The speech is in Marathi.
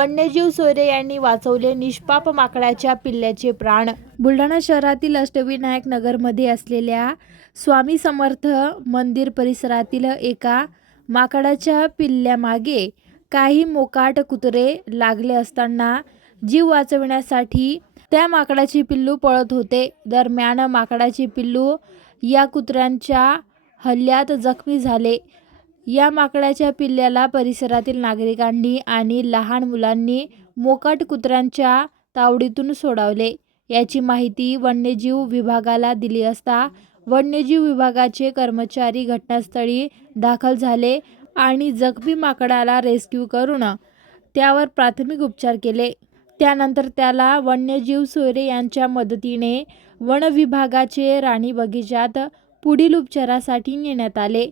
वन्यजीव सोयरे यांनी वाचवले निष्पाप माकडाच्या पिल्ल्याचे प्राण। बुलढाणा शहरातील अष्टविनायक नगरमध्ये असलेल्या स्वामी समर्थ मंदिर परिसरातील एका माकडाच्या पिल्ल्यामागे काही मोकाट कुत्रे लागले असताना जीव वाचविण्यासाठी त्या माकडाचे पिल्लू पळत होते। दरम्यान माकडाचे पिल्लू या कुत्र्यांच्या हल्ल्यात जखमी झाले। या माकडाच्या पिल्ल्याला परिसरातील नागरिकांनी आणि लहान मुलांनी मोकाट कुत्र्यांच्या तावडीतून सोडवले। याची माहिती वन्यजीव विभागाला दिली असता वन्यजीव विभागाचे कर्मचारी घटनास्थळी दाखल झाले आणि जखमी माकडाला रेस्क्यू करून त्यावर प्राथमिक उपचार केले। त्यानंतर त्याला वन्यजीव सोयरे यांच्या मदतीने वन विभागाचे राणी बगीचात पुढील उपचारासाठी नेण्यात आले।